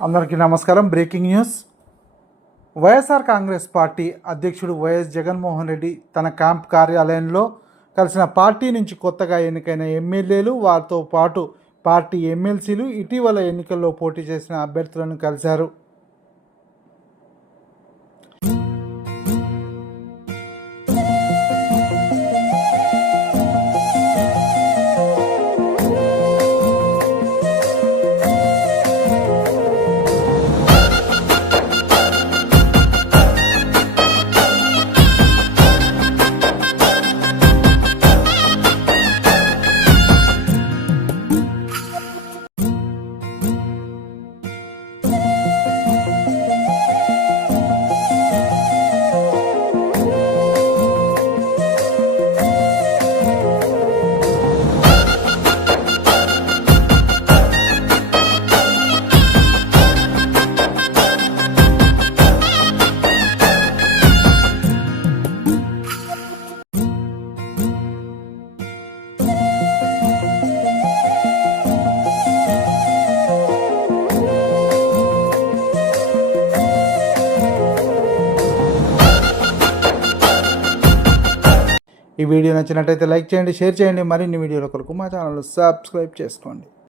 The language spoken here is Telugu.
అందరికీ నమస్కారం. Breaking news. YSR Congress party అధ్యక్షుడు వైఎస్ జగన్మోహన్ రెడ్డి తన క్యాంప్ కార్యాలయంలో కలిసిన పార్టీ నుంచి కొత్తగా ఎన్నికైన ఎమ్మెల్యేలు, వారితో పాటు పార్టీ ఎమ్మెల్సీలు, ఇటీవల ఎన్నికల్లో పోటీ చేసిన అభ్యర్థులను కలిశారు. ఈ వీడియో నచ్చినట్టయితే లైక్ చేయండి, షేర్ చేయండి. మరిన్ని వీడియోల కొరకు మా ఛానల్ సబ్స్క్రైబ్ చేసుకోండి.